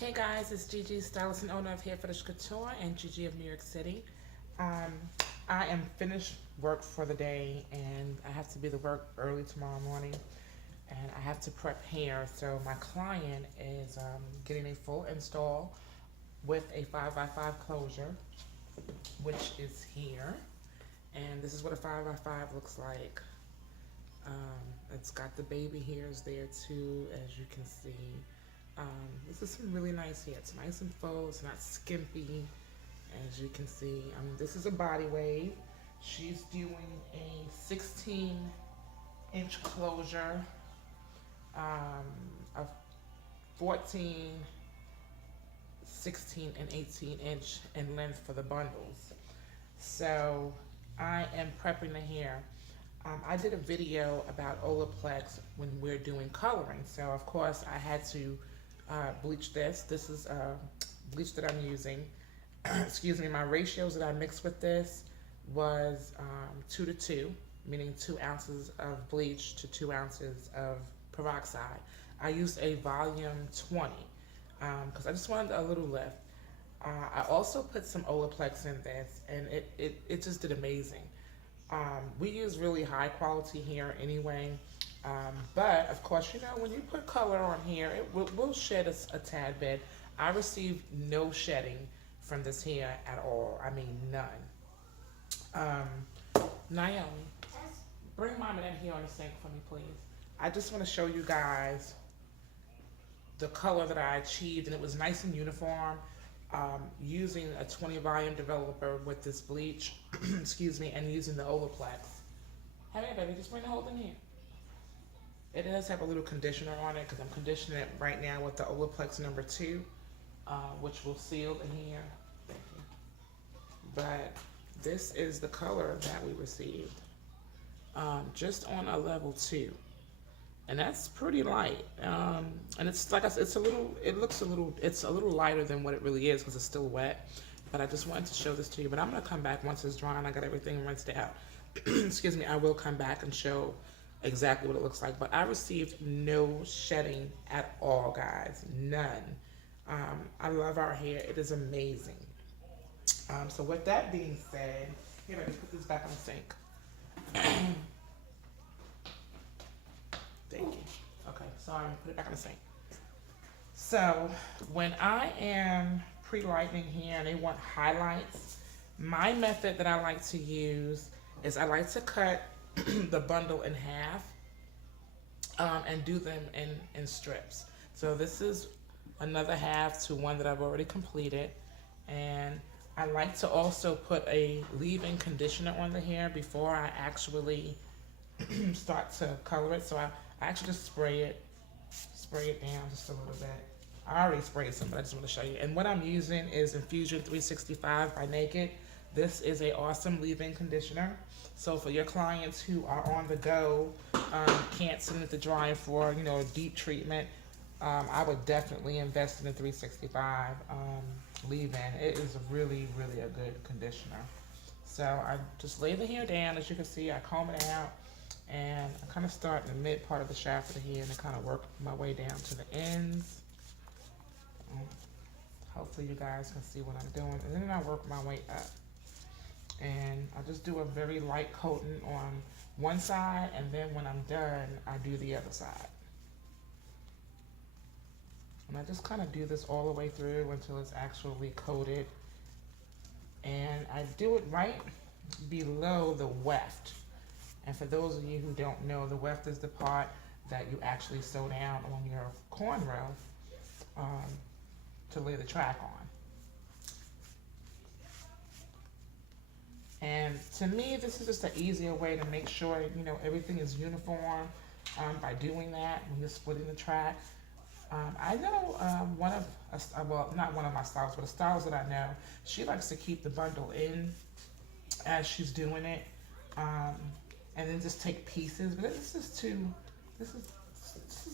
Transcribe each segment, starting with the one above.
Hey guys, it's Gigi, stylist and owner of Hair Fetish Couture and Gigi of New York City. Um, I am finished work for the day and I have to be to work early tomorrow morning and I have to prep hair. So my client is getting a full install with a 5x5 closure, which is here. And this is what a 5x5 looks like. It's got the baby hairs there too, as you can see. This is some really nice hair. It's nice and full. It's not skimpy, as you can see. This is a body wave. She's doing a 16-inch closure, a 14, 16, and 18-inch in length for the bundles. So I am prepping the hair. I did a video about Olaplex when we're doing coloring. So of course I had to bleach this. This is bleach that I'm using. Excuse me, my ratios that I mixed with this was 2 to 2, meaning 2 ounces of bleach to 2 ounces of peroxide. I used a volume 20 because I just wanted a little lift. I also put some Olaplex in this and it just did amazing. We use really high quality hair anyway. But of course, you know, when you put color on here, it will shed a tad bit. I received no shedding from this hair at all. I mean, none. Naomi, bring mama that hair on the sink for me, please. I just want to show you guys the color that I achieved, and it was nice and uniform. Using a 20 volume developer with this bleach, excuse me, and using the Olaplex. Hey, baby, just bring the whole thing here. It does have a little conditioner on it because I'm conditioning it right now with the Olaplex number 2, which will seal the hair. Thank you. But this is the color that we received, just on a level 2. And that's pretty light. And it's like I said, it's a little lighter than what it really is because it's still wet. But I just wanted to show this to you. But I'm gonna come back once it's dry and I got everything rinsed out. Excuse me, I will come back and show exactly what it looks like. But I received no shedding at all, guys, none. I love our hair, it is amazing. So with that being said, here, let me put this back on the sink. Thank you. Okay, sorry, put it back on the sink. So when I am pre-lightening hair and they want highlights, my method that I like to use is I like to cut the bundle in half and do them in strips. So this is another half to one that I've already completed. And I like to also put a leave-in conditioner on the hair before I actually start to color it. So I actually just spray it down just a little bit. I already sprayed some, but I just want to show you. And what I'm using is Infusion 365 by Naked. This is an awesome leave-in conditioner. So for your clients who are on the go, can't sit at the dryer for, you know, deep treatment, I would definitely invest in the 365 leave-in. It is really, really a good conditioner. So I just lay the hair down. As you can see, I comb it out. And I kind of start in the mid part of the shaft of the hair and I kind of work my way down to the ends. Hopefully you guys can see what I'm doing. And then I work my way up. And I just do a very light coating on one side, and then when I'm done, I do the other side. And I just kind of do this all the way through until it's actually coated. And I do it right below the weft. And for those of you who don't know, the weft is the part that you actually sew down on your cornrow to lay the track on. And to me, this is just an easier way to make sure, you know, everything is uniform by doing that when you're splitting the track. I know well, not one of my stylists, but a stylist that I know, she likes to keep the bundle in as she's doing it. And then just take pieces, but this is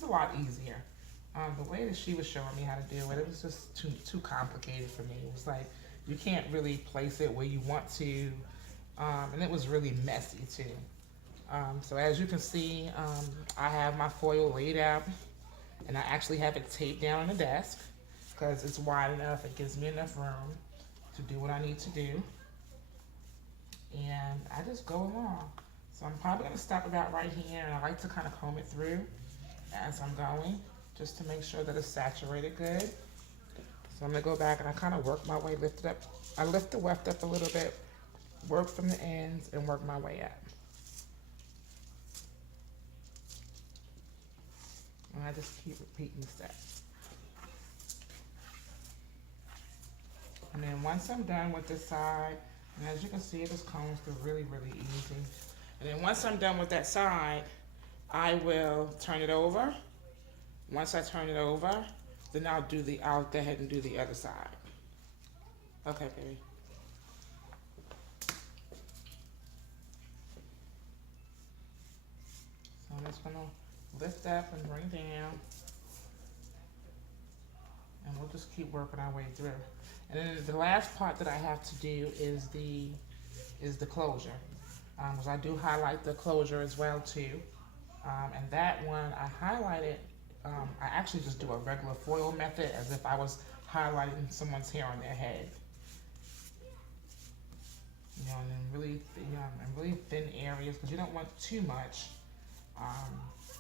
a lot easier. The way that she was showing me how to do it, it was just too complicated for me. It was like, you can't really place it where you want to, and it was really messy too. So as you can see, I have my foil laid out, and I actually have it taped down on the desk. because it's wide enough. It gives me enough room to do what I need to do. And I just go along. So I'm probably going to stop about right here, and I like to kind of comb it through as I'm going, just to make sure that it's saturated good. So I'm going to go back and I kind of work my way, lift it up. I lift the weft up a little bit, work from the ends, and work my way up. And I just keep repeating the steps. And then once I'm done with this side, and as you can see, it just combs through really, really easy. And then once I'm done with that side, I will turn it over. Once I turn it over, then I'll go ahead and do the other side. Okay, baby. So I'm just gonna lift up and bring down. And we'll just keep working our way through. And then the last part that I have to do is the closure. Because I do highlight the closure as well too. And that one I highlighted, I actually just do a regular foil method as if I was highlighting someone's hair on their head. You know, and then really thin areas, because you don't want too much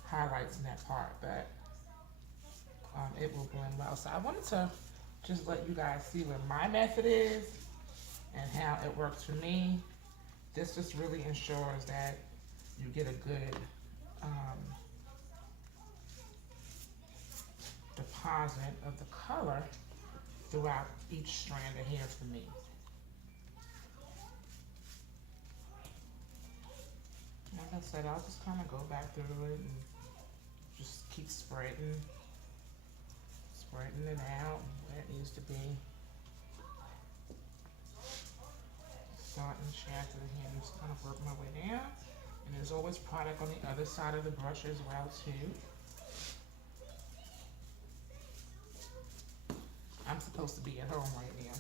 highlights in that part, but it will blend well. So I wanted to just let you guys see what my method is and how it works for me. This just really ensures that you get a good deposit of the color throughout each strand of hair for me. Like I said, I'll just kind of go back through it and just keep spreading it out where it needs to be. Starting shaft of the hand, just kind of work my way down. And there's always product on the other side of the brush as well too. I'm supposed to be at home right now.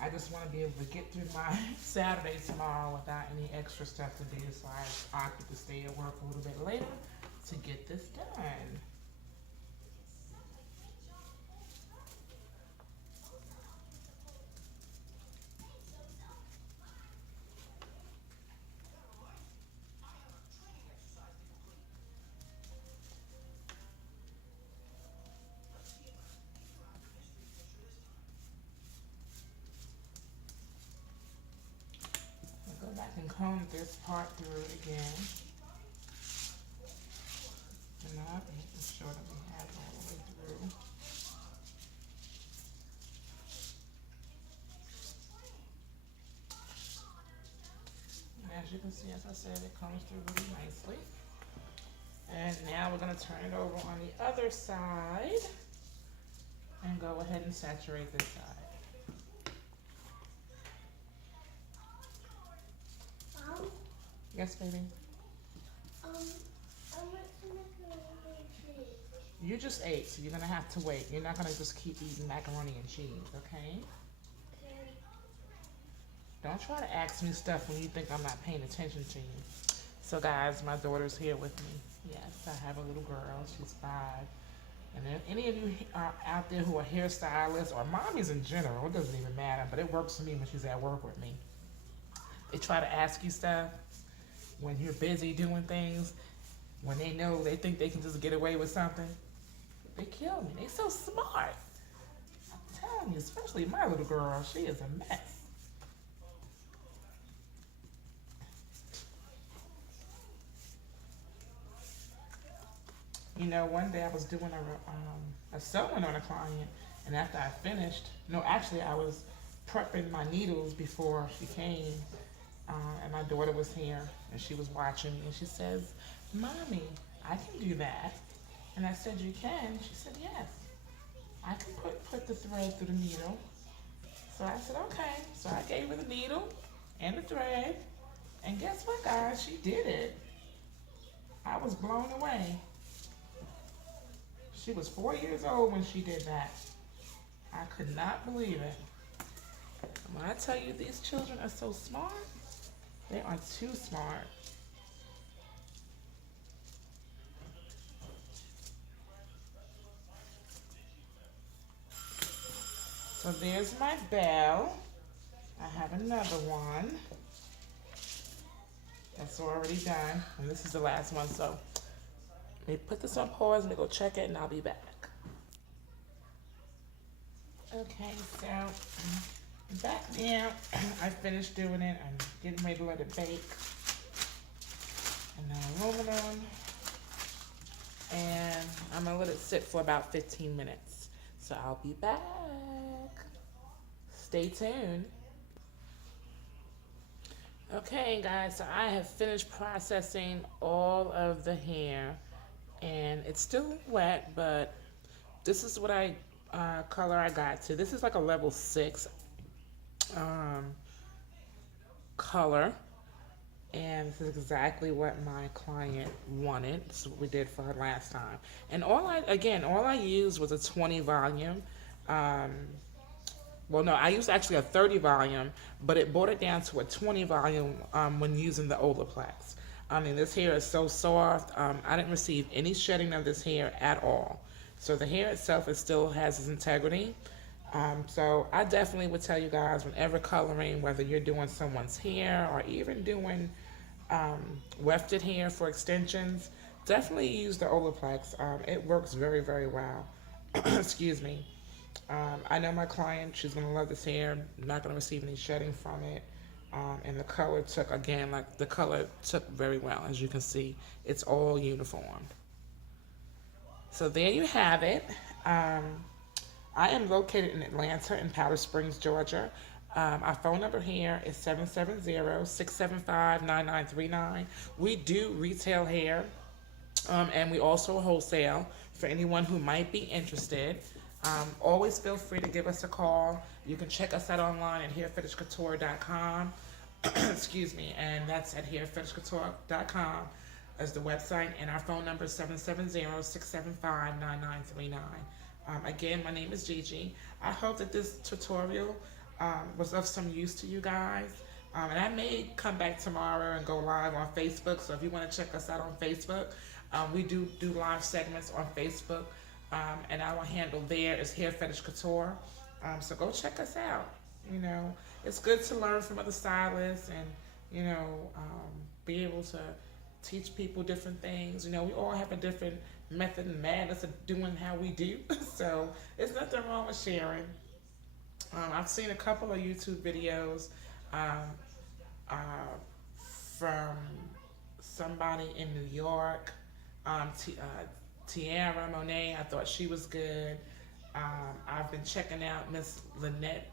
I just want to be able to get through my Saturday tomorrow without any extra stuff to do, so I opted to stay at work a little bit later to get this done. I'll go back and comb this part through again. And not making sure that we have it all the way through. And as you can see, as I said, it comes through really nicely. And now we're going to turn it over on the other side and go ahead and saturate this side. Yes, baby? I want to make macaroni and cheese. You just ate, so you're going to have to wait. You're not going to just keep eating macaroni and cheese, okay? Okay. Don't try to ask me stuff when you think I'm not paying attention to you. So guys, my daughter's here with me. Yes, I have a little girl. She's 5. And if any of you are out there who are hairstylists or mommies in general, it doesn't even matter, but it works for me when she's at work with me. They try to ask you stuff when you're busy doing things, when they know they think they can just get away with something. They kill me. They're so smart. I'm telling you, especially my little girl, she is a mess. You know, one day I was doing a sewing on a client, and after I finished, no, actually I was prepping my needles before she came, and my daughter was here, and she was watching me, and she says, "Mommy, I can do that." And I said, "You can?" She said, "Yes. I can put the thread through the needle." So I said, "Okay." So I gave her the needle and the thread, and guess what, guys? She did it. I was blown away. She was 4 years old when she did that. I could not believe it. When I tell you these children are so smart, they are too smart. So there's my bell. I have another one that's already done, and this is the last one. So let me put this on pause. Let me go check it, and I'll be back. Okay, so back now. I finished doing it. I'm getting ready to let it bake in the aluminum, and I'm gonna let it sit for about 15 minutes. So I'll be back. Stay tuned. Okay, guys, so I have finished processing all of the hair, and it's still wet, but this is what I color I got to. This is like a level 6 um, color, and this is exactly what my client wanted. This is what we did for her last time. And all I used was a 20 volume. Um, well, no, I used actually a 30 volume, but it brought it down to a 20 volume when using the Olaplex. I mean, this hair is so soft. I didn't receive any shedding of this hair at all. So the hair itself still has its integrity. So I definitely would tell you guys, whenever coloring, whether you're doing someone's hair or even doing wefted hair for extensions, definitely use the Olaplex. It works very, very well. Excuse me. I know my client, she's going to love this hair, not going to receive any shedding from it. And the color took, again, like the color took very well. As you can see, it's all uniform. So there you have it. I am located in Atlanta in Powder Springs, Georgia. Our phone number here is 770-675-9939. We do retail hair, and we also wholesale for anyone who might be interested. Always feel free to give us a call. You can check us out online at hairfetishcouture.com. Excuse me, and that's at hairfetishcouture.com as the website, and our phone number is 770-675-9939. Again, my name is Gigi. I hope that this tutorial was of some use to you guys. And I may come back tomorrow and go live on Facebook, so if you want to check us out on Facebook, we do live segments on Facebook, and our handle there is Hair Fetish Couture. So go check us out. You know, it's good to learn from other stylists and, you know, be able to teach people different things. You know, we all have a different method and madness of doing how we do. So there's nothing wrong with sharing. I've seen a couple of YouTube videos from somebody in New York, Tiara Monet. I thought she was good. I've been checking out Miss Lynette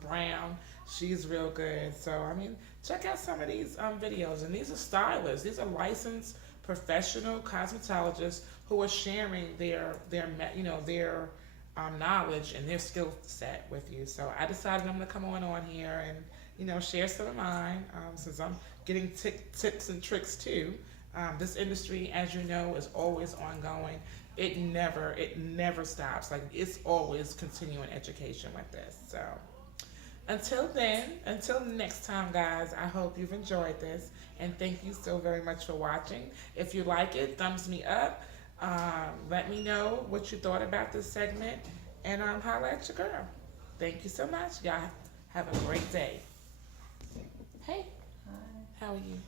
Brown. She's real good. So, I mean, check out some of these videos. And these are stylists. These are licensed professional cosmetologists who are sharing their knowledge and their skill set with you. So I decided I'm going to come on here and, you know, share some of mine, since I'm getting tips and tricks too. This industry, as you know, is always ongoing. It never stops. Like, it's always continuing education with this. So until next time, guys, I hope you've enjoyed this, and thank you so very much for watching. If you like it, thumbs me up. Let me know what you thought about this segment, and holla at your girl. Thank you so much. Y'all have a great day. Hey, Hi. how are you?